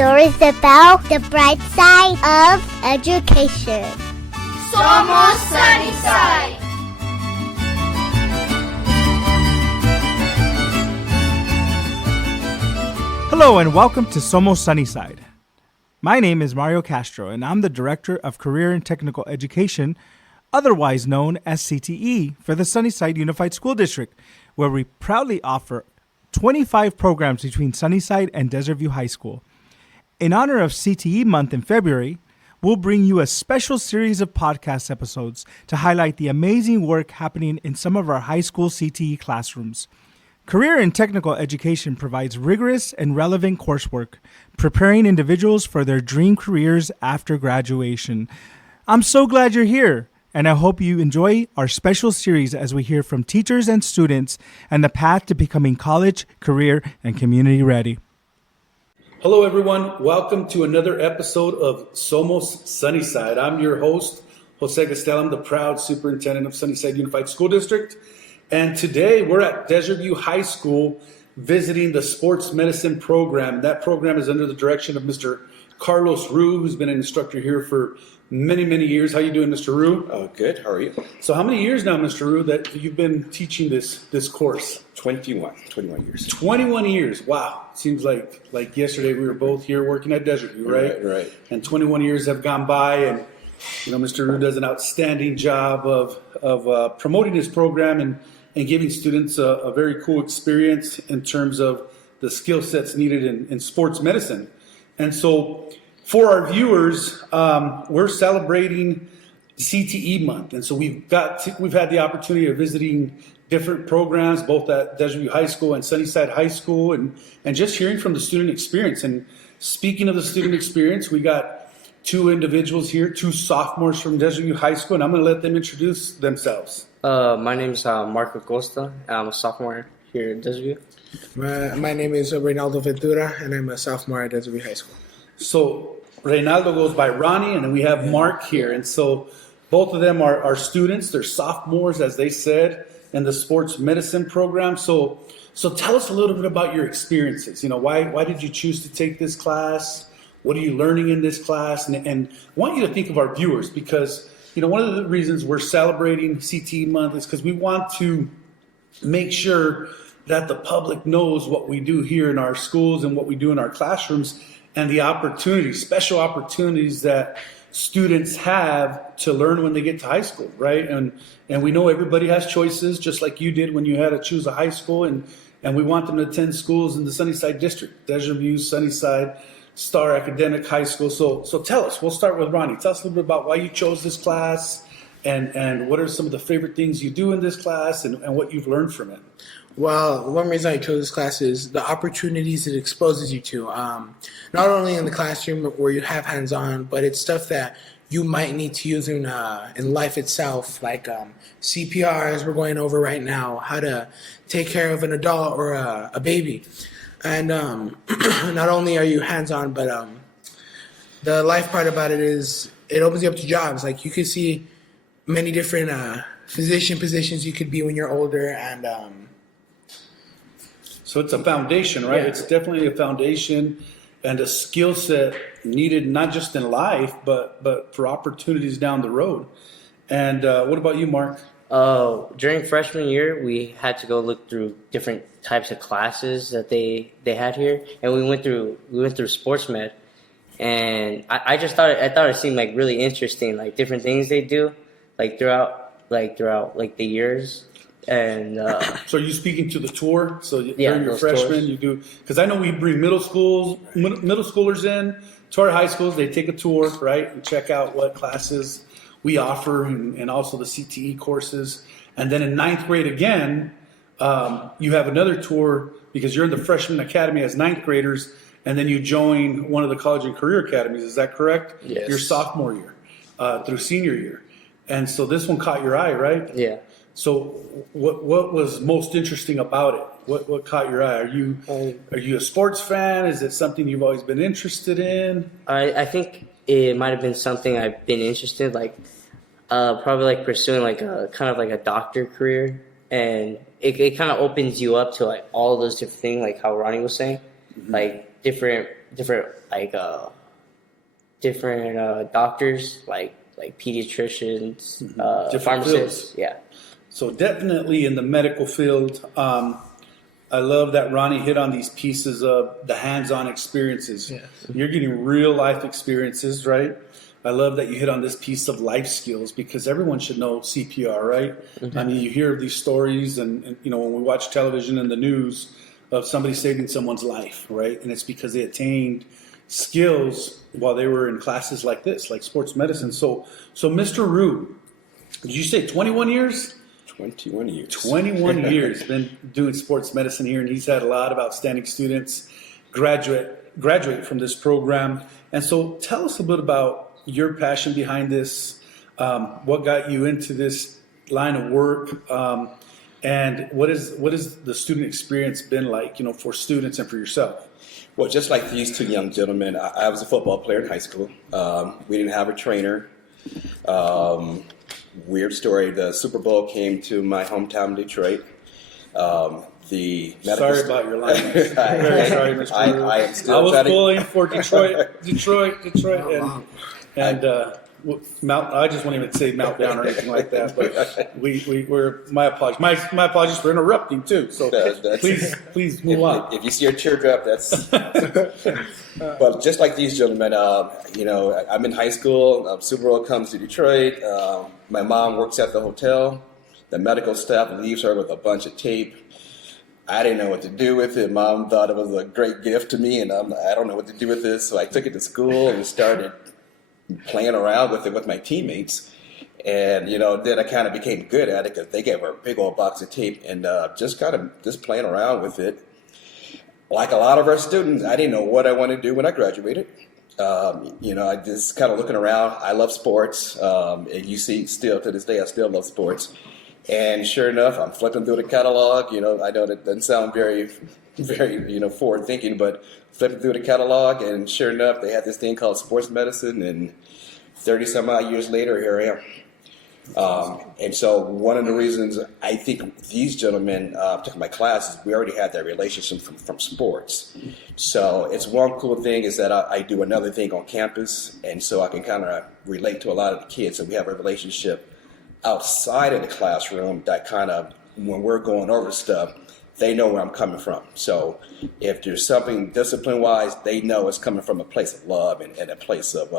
stories about the bright side of education. Somos Sunnyside! Hello and welcome to Somos Sunnyside. My name is Mario Castro and I'm the Director of Career and Technical Education, otherwise known as CTE, for the Sunnyside Unified School District, where we proudly offer 25 programs between Sunnyside and Desert View High School. In honor of CTE Month in February, we'll bring you a special series of podcast episodes to highlight the amazing work happening in some of our high school CTE classrooms. Career and Technical Education provides rigorous and relevant coursework, preparing individuals for their dream careers after graduation. I'm so glad you're here, and I hope you enjoy our special series as we hear from teachers and students and the path to becoming college, career, and community ready. Hello, everyone. Welcome to another episode of Somos Sunnyside. I'm your host, Jose Castel. I'm the proud superintendent of Sunnyside Unified School District. And today we're at Desert View High School visiting the sports medicine program. That program is under the direction of Mr. Carlos Rue, who's been an instructor here for many, many years. How you doing, Mr. Rue? Good. How are you? So how many years now, Mr. Rue, that you've been teaching this course? 21 years. 21 years. Wow. Seems like yesterday we were both here working at Desert View, right? Right. And 21 years have gone by, and Mr. Rue does an outstanding job of promoting his program and giving students a very cool experience in terms of the skill sets needed in sports medicine. And so for our viewers, we're celebrating CTE month. And so we've had the opportunity of visiting different programs, both at Desert View High School and Sunnyside High School, and just hearing from the student experience. And speaking of the student experience, we got two individuals here, two sophomores from Desert View High School, and I'm going to let them introduce themselves. My name is Mark Acosta, and I'm a sophomore here at Desert View. My name is Reynaldo Ventura, and I'm a sophomore at Desert View High School. So Reynaldo goes by Ronnie, and then we have Mark here. And so both of them are students. They're sophomores, as they said, in the sports medicine program. So tell us a little bit about your experiences. Why did you choose to take this class? What are you learning in this class? And I want you to think of our viewers, because one of the reasons we're celebrating CTE month is because we want to make sure that the public knows what we do here in our schools and what we do in our classrooms, and the opportunities, special opportunities that students have to learn when they get to high school, right? And we know everybody has choices, just like you did when you had to choose a high school, and we want them to attend schools in the Sunnyside District, Desert View, Sunnyside, Star Academic High School. So tell us, we'll start with Ronnie. Tell us a little bit about why you chose this class, and what are some of the favorite things you do in this class, and what you've learned from it. Well, one reason I chose this class is the opportunities it exposes you to. Not only in the classroom where you have hands-on, but it's stuff that you might need to use in life itself, like CPR, as we're going over right now, how to take care of an adult or a baby. And not only are you hands-on, but the life part about it is it opens you up to jobs. Like, you could see many different physician positions you could be when you're older, and so it's a foundation, right? Yeah. It's definitely a foundation and a skill set needed not just in life, but for opportunities down the road. And what about you, Mark? During freshman year, we had to go look through different types of classes that they had here, and we went through sports med, and I thought it seemed like really interesting, like different things they do, throughout the years. And so are you speaking to the tour? So Yeah, during your those freshman, tours. you do, because I know we bring middle schoolers in to our high schools. They take a tour, right, and check out what classes we offer, and also the CTE courses. And then in ninth grade again, you have another tour, because you're in the freshman academy as ninth graders, and then you join one of the college and career academies. Is that correct? Yes. Your sophomore year through senior year. And so this one caught your eye, right? yeah. So what was most interesting about it? What caught your eye? Are you a sports fan? Is it something you've always been interested in? I think it might have been something I've been interested, probably pursuing a doctor career, and it kind of opens you up to all those different things, like how Ronnie was saying. like different doctors, like pediatricians, Different pharmacists. fields. Yeah. So definitely in the medical field, I love that Ronnie hit on these pieces of the hands-on experiences. Yeah. You're getting real life experiences, right? I love that you hit on this piece of life skills because everyone should know CPR, right? I mean, you hear these stories and when we watch television and the news of somebody saving someone's life, right? And it's because they attained skills while they were in classes like this, like sports medicine. So Mr. Rue, did you say 21 years? 21 years. 21 years been doing sports medicine here, and he's had a lot of outstanding students graduate from this program. And so tell us a bit about your passion behind this, what got you into this line of work, and what is the student experience been like, for students and for yourself? Well, just like these two young gentlemen, I was a football player in high school. We didn't have a trainer. Weird story. The Super Bowl came to my hometown, Detroit. Sorry about your line. Very sorry, Mr. I am still I was trying to- pulling for Detroit, and I just won't even say meltdown or anything like that. But we're my apologies. My apologies for interrupting too. So please move on. If you see a teardrop, that's. But just like these gentlemen, I'm in high school. Super Bowl comes to Detroit. My mom works at the hotel. The medical staff leaves her with a bunch of tape. I didn't know what to do with it. Mom thought it was a great gift to me, and I don't know what to do with this. So I took it to school and started playing around with it with my teammates. And, then I kind of became good at it because they gave her a big old box of tape and just playing around with it. Like a lot of our students, I didn't know what I wanted to do when I graduated. I just kind of looking around. I love sports. And you see, still to this day, I still love sports. And sure enough, I'm flipping through the catalog. I know that doesn't sound very, very, forward thinking, but flipping through the catalog, and sure enough, they had this thing called sports medicine. And 30 some odd years later, here I am. And so one of the reasons I think these gentlemen took my class is we already had that relationship from sports. So it's one cool thing is that I do another thing on campus, and so I can kind of relate to a lot of the kids, and we have a relationship outside of the classroom that kind of, when we're going over stuff, they know where I'm coming from. So if there's something discipline-wise, they know it's coming from a place of love and a place of,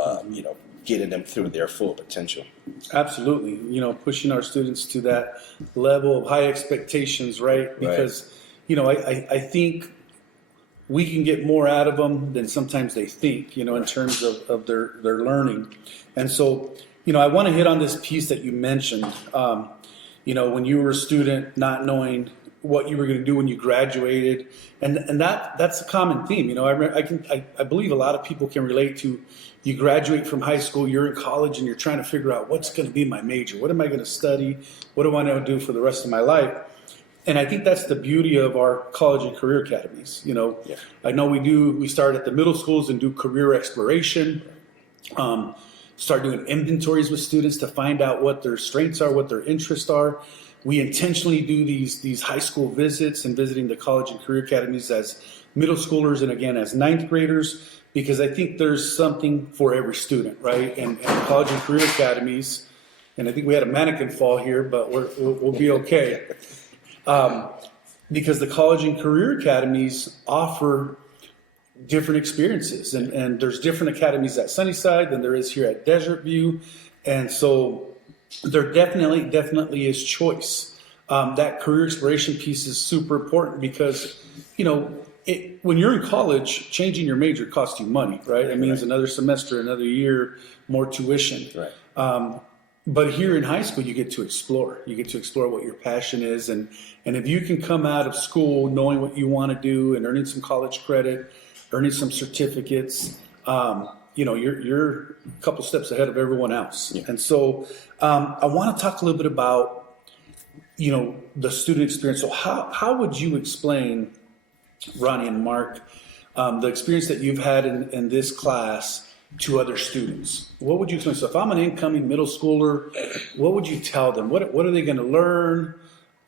getting them through their full potential. Absolutely. Pushing our students to that level of high expectations, right? Because, I think we can get more out of them than sometimes they think, in terms of their learning. And so, I want to hit on this piece that you mentioned, when you were a student, not knowing what you were going to do when you graduated. And that's a common theme. I believe a lot of people can relate to, you graduate from high school, you're in college, and you're trying to figure out what's going to be my major. What am I going to study? What do I want to do for the rest of my life? And I think that's the beauty of our college and career academies. I know we start at the middle schools and do career exploration, start doing inventories with students to find out what their strengths are, what their interests are. We intentionally do these high school visits and visiting the college and career academies as middle schoolers and again as ninth graders, because I think there's something for every student, right? And college and career academies, and I think we had a mannequin fall here, but we'll be okay. Because the college and career academies offer different experiences, and there's different academies at Sunnyside than there is here at Desert View, and so there definitely is choice. That career exploration piece is super important because, when you're in college, changing your major costs you money, right? It means another semester, another year, more tuition. Right. But here in high school, you get to explore. You get to explore what your passion is, and if you can come out of school knowing what you want to do and earning some college credit, earning some certificates, you're a couple steps ahead of everyone else. Yeah. And so I want to talk a little bit about, the student experience. So how would you explain, Ronnie and Mark, the experience that you've had in this class to other students? What would you explain? So if I'm an incoming middle schooler, what would you tell them? What are they going to learn?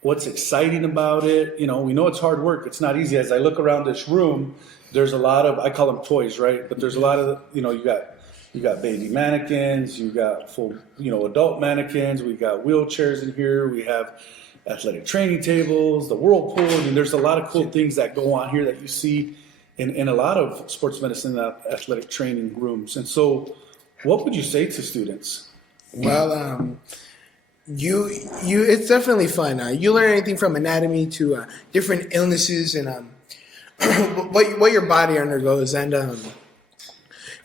what's exciting about it. You know, we know it's hard work. It's not easy. As I look around this room, there's a lot of, I call them toys, right? But there's a lot of, you know, you got baby mannequins, you got full, you know, adult mannequins. We got wheelchairs in here. We have athletic training tables, the whirlpool. I mean, there's a lot of cool things that go on here that you see in a lot of sports medicine athletic training rooms. And so, what would you say to students? Well, it's definitely fun. You learn anything from anatomy to different illnesses and what your body undergoes, and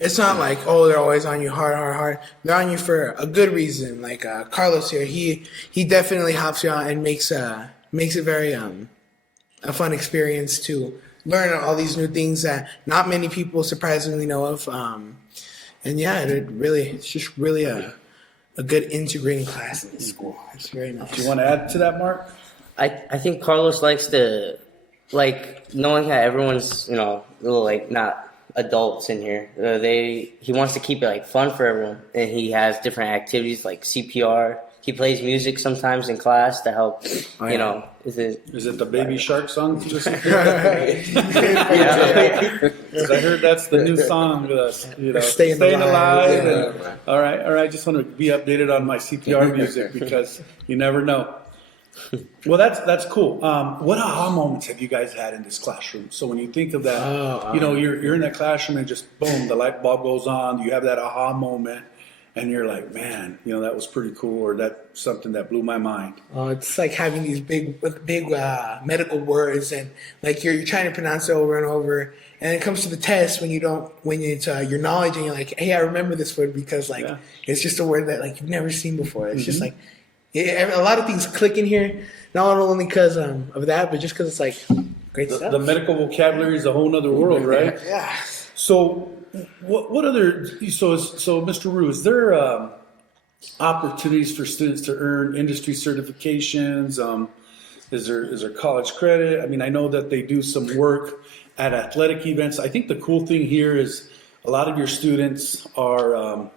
it's not like, oh, they're always on you hard. They're on you for a good reason. Like Carlos here, he definitely helps you out and makes it very a fun experience to learn all these new things that not many people surprisingly know of. And yeah, it's just really a good integrating class in the school. It's very nice. Do you want to add to that, Mark? I think Carlos likes to, like, knowing how everyone's, you know, little, like, not adults in here. He wants to keep it, like, fun for everyone. And he has different activities like CPR. He plays music sometimes in class to help, you know. Is it the Baby Shark song? Just Yeah. Because I heard that's the new song, you know, Staying Alive. Alive. And, all right. Just want to be updated on my CPR music because you never know. Well, that's cool. What aha moments have you guys had in this classroom? So when you think of that, you know, you're in that classroom and just boom, the light bulb goes on. You have that aha moment. And you're like, man, you know, that was pretty cool, or that's something that blew my mind. It's like having these big medical words, and like you're trying to pronounce it over and over, and it comes to the test when it's your knowledge, and you're like, hey, I remember this word because it's just a word that like you've never seen before. It's just like a lot of things click in here, not only because of that, but just because it's like great stuff. The medical vocabulary is a whole other world, right? Yeah. So. What other so Mr. Rue, is there opportunities for students to earn industry certifications? Is there college credit? I mean, I know that they do some work at athletic events. I think the cool thing here is a lot of your students are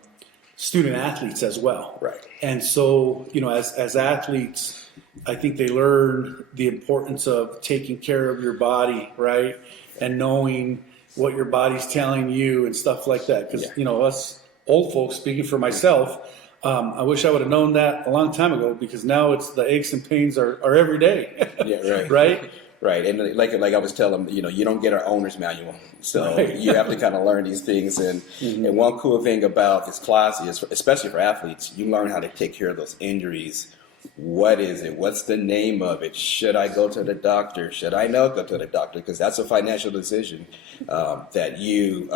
student athletes as well, Right. And so, you know, as athletes, I think they learn the importance of taking care of your body, right, and knowing what your body's telling you and stuff like that. Because, you know, us old folks, speaking for myself, I wish I would have known that a long time ago, because now it's the aches and pains are every day. Yeah, right. Right? Right, and like I was telling them, you know, you don't get our owner's manual, so Right. you have to kind of learn these things. And and one cool thing about this class is, especially for athletes, you learn how to take care of those injuries. What is it? What's the name of it? Should I go to the doctor? Should I not go to the doctor? Because that's a financial decision that you,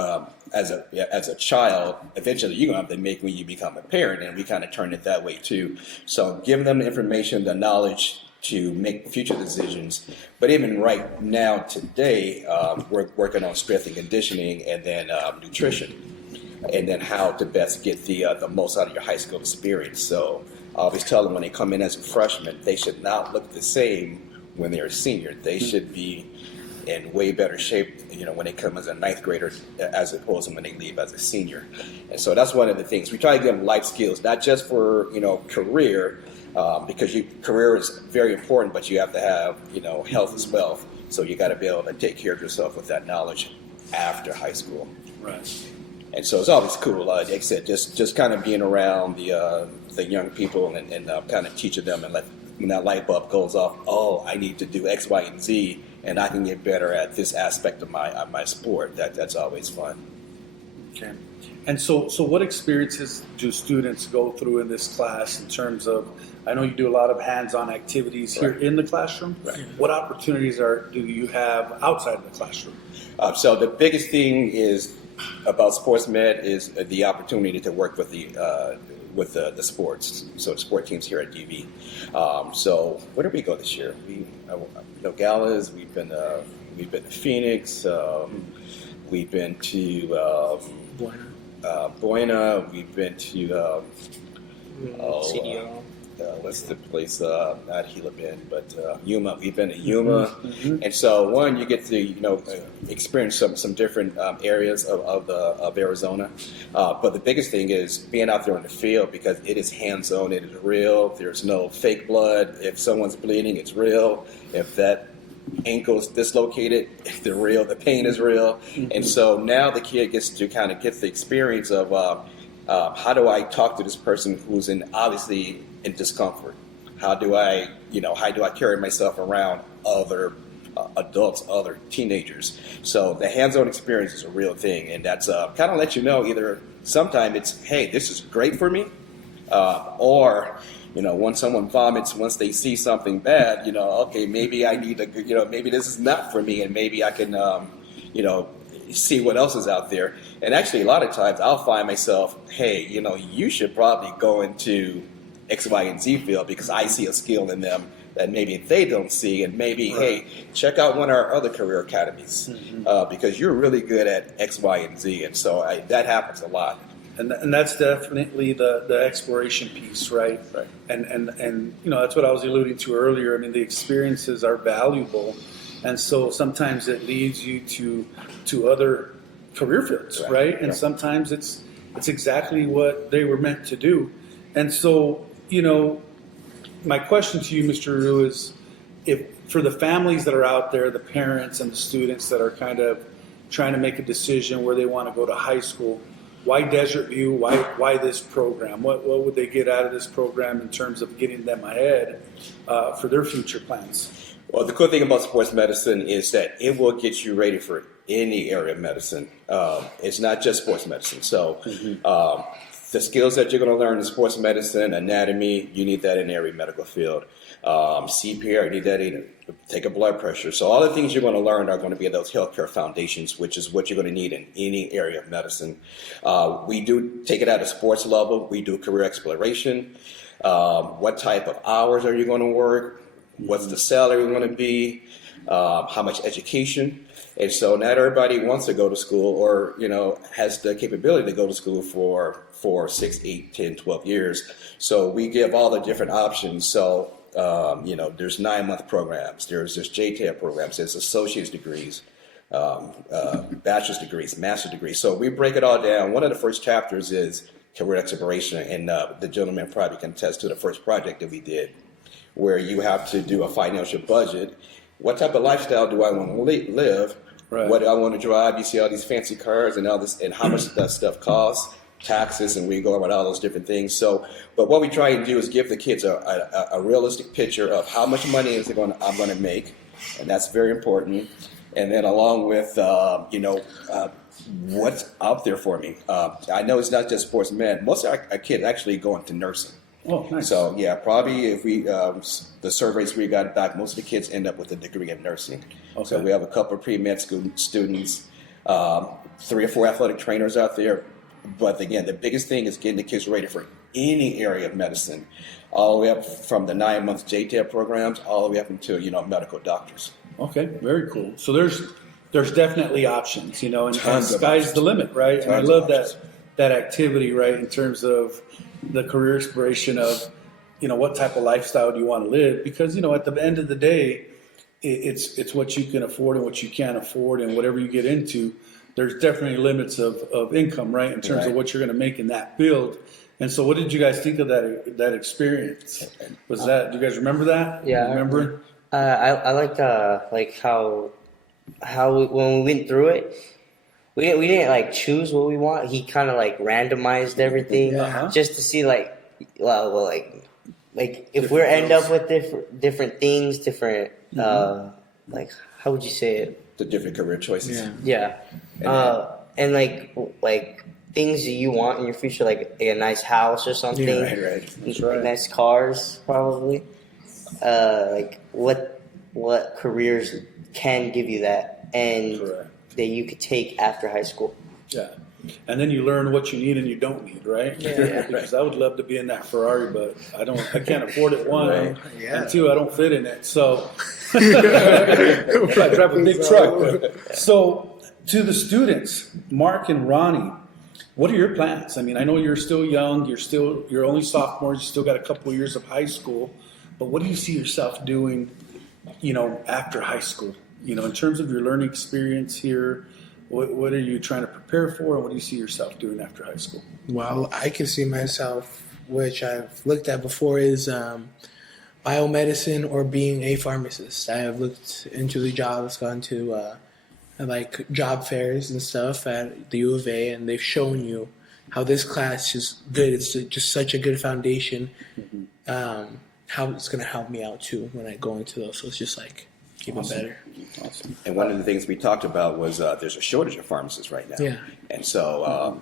as a child, eventually you're gonna have to make when you become a parent, and we kind of turn it that way too. So give them the information, the knowledge to make future decisions. But even right now, today, we're working on strength and conditioning, and then nutrition, and then how to best get the most out of your high school experience. So I always tell them, when they come in as a freshman, they should not look the same when they're a senior. They should be in way better shape, you know, when they come as a ninth grader, as opposed to when they leave as a senior. And so that's one of the things. We try to give them life skills, not just for, you know, career, because career is very important, but you have to have, you know, health as well. So you got to be able to take care of yourself with that knowledge after high school. Right. And so it's always cool, like I said, just kind of being around the young people and kind of teaching them, and when that light bulb goes off, oh, I need to do X, Y, and Z, and I can get better at this aspect of my sport. That's always fun. Okay. And so what experiences do students go through in this class in terms of, I know you do a lot of hands-on activities here in the classroom. Right. What opportunities do you have outside of the classroom? So the biggest thing is about sports med is the opportunity to work with the sports. So the sport teams here at DV. So where did we go this year? We galas. We've been to Phoenix. We've been to Buena. We've been to CDO. what's the place? Not Gila Bend, but Yuma. We've been to Yuma, and so one, you get to experience some different areas of Arizona. But the biggest thing is being out there in the field, because it is hands-on. It is real. There's no fake blood. If someone's bleeding, it's real. If that ankle's dislocated, they're real. The pain is real, and so now the kid gets to kind of get the experience of how do I talk to this person who's obviously in discomfort? How do I carry myself around other adults, other teenagers? So the hands-on experience is a real thing, and that's kind of let you know either sometimes it's, hey, this is great for me, or when someone vomits, once they see something bad, okay, maybe I need to, maybe this is not for me, and maybe I can, see what else is out there. And actually, a lot of times I'll find myself, hey, you should probably go into X, Y, and Z field because I see a skill in them that maybe they don't see. And maybe, hey, check out one of our other career academies because you're really good at X, Y, and Z. And so that happens a lot. And that's definitely the exploration piece, right? Right. And that's what I was alluding to earlier. I mean, the experiences are valuable, and so sometimes it leads you to other career fields, right? And sometimes it's exactly what they were meant to do. And so, my question to you, Mr. Rue, is if for the families that are out there, the parents and the students that are kind of trying to make a decision where they want to go to high school, why Desert View? Why this program? What would they get out of this program in terms of getting them ahead for their future plans? Well, the cool thing about sports medicine is that it will get you ready for any area of medicine. It's not just sports medicine. So the skills that you're going to learn in sports medicine, anatomy, you need that in every medical field. CPR, you need that in take a blood pressure. So all the things you're going to learn are going to be in those healthcare foundations, which is what you're going to need in any area of medicine. We do take it at a sports level. We do career exploration. What type of hours are you going to work? What's the salary going to be? How much education? And so not everybody wants to go to school or, has the capability to go to school for 4, 6, 8, 10, 12 years. So we give all the different options. So, there's 9-month programs. There's JTAB programs. There's associate's degrees, bachelor's degrees, master's degrees. So we break it all down. One of the first chapters is career exploration. And the gentleman probably can attest to the first project that we did, where you have to do a financial budget. What type of lifestyle do I want to live? Right. What do I want to drive? You see all these fancy cars and all this, and how much that stuff costs, taxes, and we go about all those different things. So, but what we try and do is give the kids a realistic picture of how much money I'm going to make, and that's very important. And then along with what's out there for me. I know it's not just sports med. Most of our kids actually go into nursing. Oh, nice. So yeah, probably if we the surveys we got back, most of the kids end up with a degree in nursing. Okay. So we have a couple of pre-med students, 3 or 4 athletic trainers out there. But again, the biggest thing is getting the kids ready for any area of medicine, all the way up from the 9-month JTAB programs, all the way up until medical doctors. Okay, very cool. So there's definitely options, and sky's the limit, right? And I love that activity, right, in terms of the career exploration of, what type of lifestyle do you want to live? Because, at the end of the day, it's what you can afford and what you can't afford, and whatever you get into, there's definitely limits of income, right, in terms of what you're going to make in that field. And so what did you guys think of that experience? Do you guys remember that? Yeah. Remember? I liked how when we went through it, we didn't choose what we want. He kind of randomized everything just to see if we end up with different things, different how would you say it? The different career choices. Yeah. And things that you want in your future, like a nice house or something. Yeah, right. That's right. Nice cars, probably. What careers can give you that, and that you could take after high school. Yeah. And then you learn what you need and you don't need, right? Yeah. Because I would love to be in that Ferrari, but I can't afford it, one. Right. And 2, I don't fit in it. So I drive a big truck. So to the students, Mark and Ronnie, what are your plans? I mean, I know you're still young. You're only sophomores. You still got a couple of years of high school. But what do you see yourself doing, after high school? In terms of your learning experience here, what are you trying to prepare for, and what do you see yourself doing after high school? Well, I can see myself, which I've looked at before, is biomedicine or being a pharmacist. I have looked into the jobs, gone to like job fairs and stuff at the U of A, and they've shown you how this class is good. It's just such a good foundation. How it's going to help me out too when I go into those. So it's just like keep it better. Awesome. And one of the things we talked about was there's a shortage of pharmacists right now. Yeah. And so,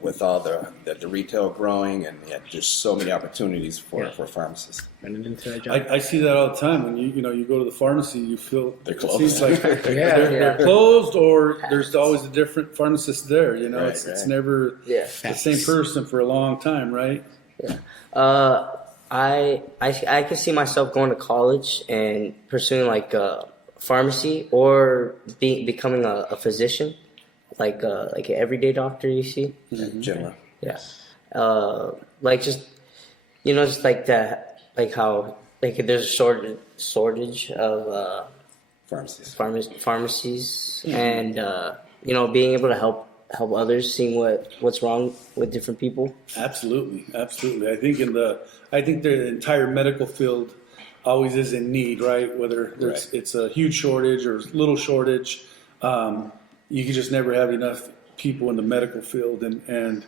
with all the retail growing, and just so many opportunities for pharmacists. Running into that job. I see that all the time. When you go to the pharmacy, you feel They're it closed. seems like they're closed, or there's always a different pharmacist there. It's never the same person for a long time, right? Yeah. I can see myself going to college and pursuing like pharmacy or becoming a physician, like an everyday doctor. You see, General. Yeah. Like just like that, like how like there's a shortage of pharmacies, and being able to help others, seeing what's wrong with different people. Absolutely. I think the entire medical field always is in need, right? Whether it's a huge shortage or little shortage, you can just never have enough people in the medical field, and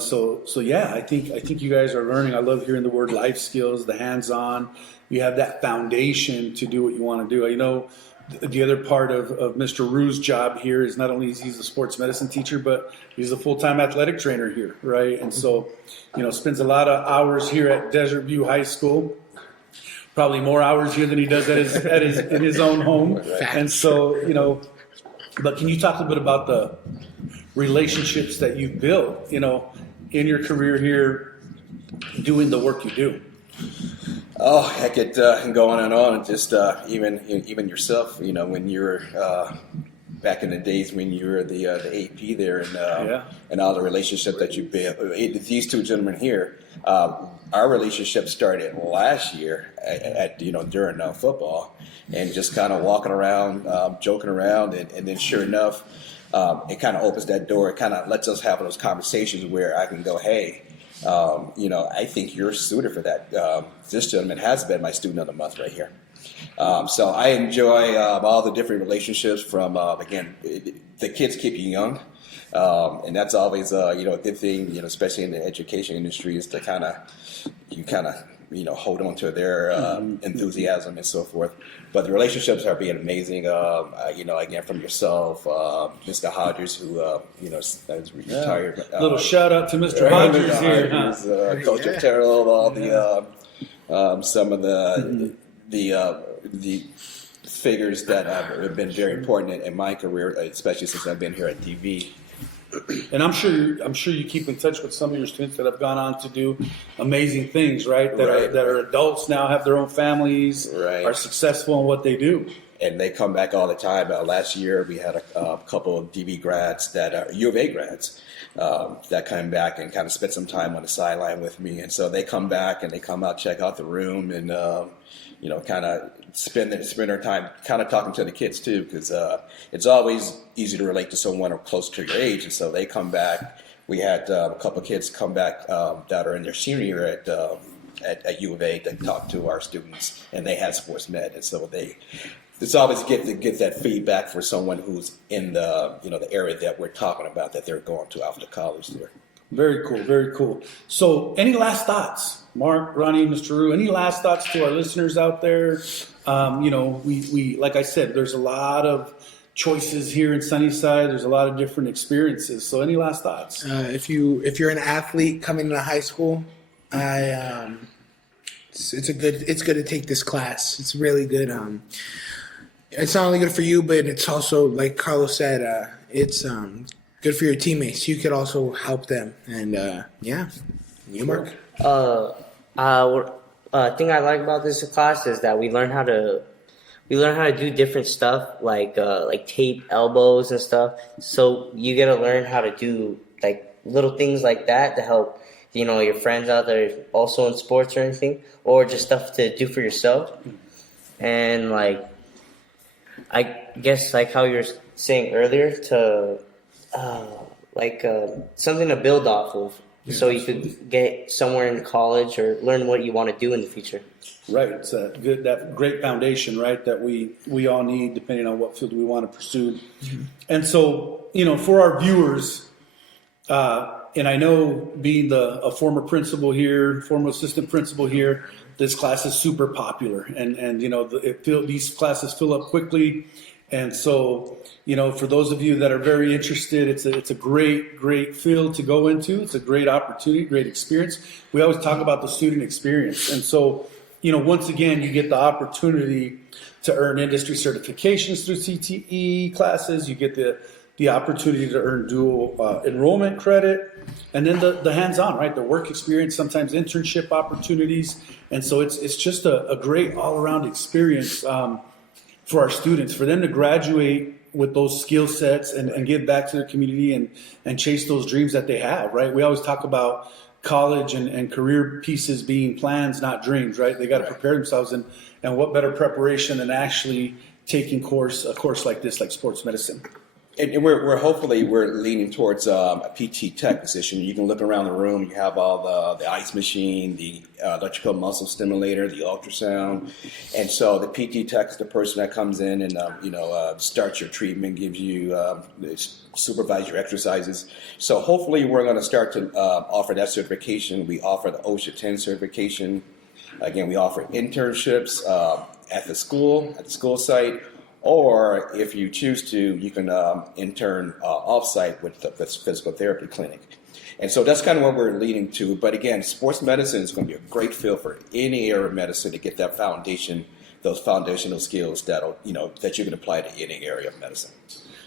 so I think you guys are learning. I love hearing the word life skills, the hands-on. You have that foundation to do what you want to do. I know the other part of Mr. Rue's job here is not only he's a sports medicine teacher, but he's a full-time athletic trainer here, right? And so, spends a lot of hours here at Desert View High School. Probably more hours here than he does in his own home. And so, but can you talk a little bit about the relationships that you've built, in your career here, doing the work you do? Oh, I could go on and just even yourself, when you were back in the days when you were the AP there, and all the relationship that you built. These two gentlemen here, our relationship started last year at during football, and just kind of walking around, joking around, and then sure enough, it kind of opens that door. It kind of lets us have those conversations where I can go, hey. I think you're suited for that. This gentleman has been my student of the month right here. So I enjoy all the different relationships from, again, the kids keep you young. And that's always, a good thing, especially in the education industry, is to kind of hold on to their enthusiasm and so forth. But the relationships are being amazing. Again, from yourself, Mr. Hodges, who is retired. Little shout out to Mr. Hodges here, Coach Otero, all the some of the figures that have been very important in my career, especially since I've been here at TV. And I'm sure you keep in touch with some of your students that have gone on to do amazing things, right? That are adults now, have their own families, are successful in what they do. And they come back all the time. Last year we had a couple of DB grads that are U of A grads that come back and kind of spent some time on the sideline with me. And so they come back and they come out, check out the room, and kind of spend their time kind of talking to the kids too, because it's always easy to relate to someone close to your age. And so they come back. We had a couple of kids come back that are in their senior year at U of A to talk to our students, and they had sports med, and so it's always good to get that feedback for someone who's in the the area that we're talking about, that they're going to after college there. Very cool, very cool. So, any last thoughts, Mark, Ronnie, Mr. Rue? Any last thoughts to our listeners out there? We like I said, there's a lot of choices here in Sunnyside. There's a lot of different experiences. So, any last thoughts? If you're an athlete coming into high school, it's good to take this class. It's really good. It's not only good for you, but it's also, like Carlos said, it's good for your teammates. You could also help them. And you, Mark. Thing I like about this class is that we learn how to do different stuff, like tape elbows and stuff. So you get to learn how to do like little things like that to help, your friends out there also in sports or anything, or just stuff to do for yourself. And like, I guess like how you're saying earlier, to something to build off of, so you could get somewhere in college or learn what you want to do in the future. Right. It's that great foundation, right, that we all need depending on what field we want to pursue. And so, for our viewers, and I know being a former principal here, former assistant principal here, this class is super popular, and these classes fill up quickly. And so, for those of you that are very interested, it's a great field to go into. It's a great opportunity, great experience. We always talk about the student experience. And so, once again, you get the opportunity to earn industry certifications through CTE classes. You get the opportunity to earn dual enrollment credit. And then the hands-on, right? The work experience, sometimes internship opportunities. And so it's just a great all-around experience for our students, for them to graduate with those skill sets and give back to their community and chase those dreams that they have, right? We always talk about college and career pieces being plans, not dreams, right? They got to prepare themselves, and what better preparation than actually taking a course like this, like sports medicine. And we're leaning towards a PT tech position. You can look around the room. You have all the ice machine, the electrical muscle stimulator, the ultrasound, and so the PT tech is the person that comes in and starts your treatment, gives you supervise your exercises. So hopefully we're going to start to offer that certification. We offer the OSHA 10 certification. Again, we offer internships at the school site. Or if you choose to, you can intern off-site with the physical therapy clinic. And so that's kind of what we're leading to. But again, sports medicine is going to be a great field for any area of medicine to get that foundation, those foundational skills that you can apply to any area of medicine.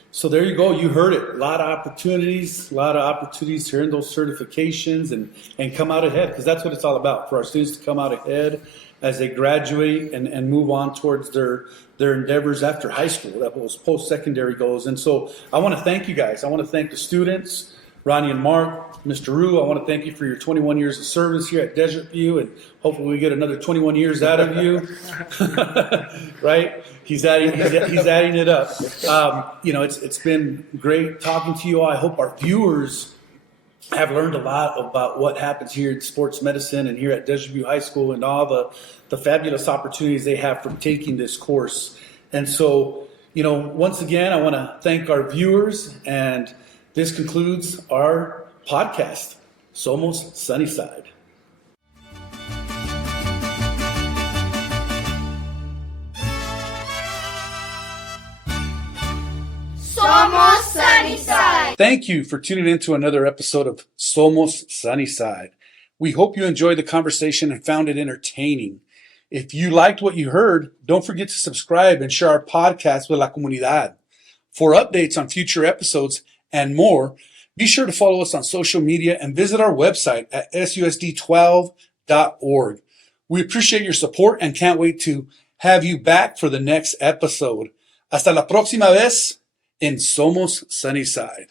So there you go. You heard it. A lot of opportunities to earn those certifications and come out ahead, because that's what it's all about, for our students to come out ahead as they graduate and move on towards their endeavors after high school, those post-secondary goals. And so I want to thank you guys. I want to thank the students, Ronnie and Mark, Mr. Rue. I want to thank you for your 21 years of service here at Desert View, and hopefully we get another 21 years out of you. Right? He's adding it up. It's been great talking to you all. I hope our viewers have learned a lot about what happens here at sports medicine and here at Desert View High School, and all the fabulous opportunities they have from taking this course. And so, once again, I want to thank our viewers, and this concludes our podcast, Somos Sunnyside. Somos Sunnyside. Thank you for tuning in to another episode of Somos Sunnyside. We hope you enjoyed the conversation and found it entertaining. If you liked what you heard, don't forget to subscribe and share our podcast with la comunidad. For updates on future episodes and more, be sure to follow us on social media and visit our website at susd12.org. We appreciate your support and can't wait to have you back for the next episode. Hasta la próxima vez en Somos Sunnyside.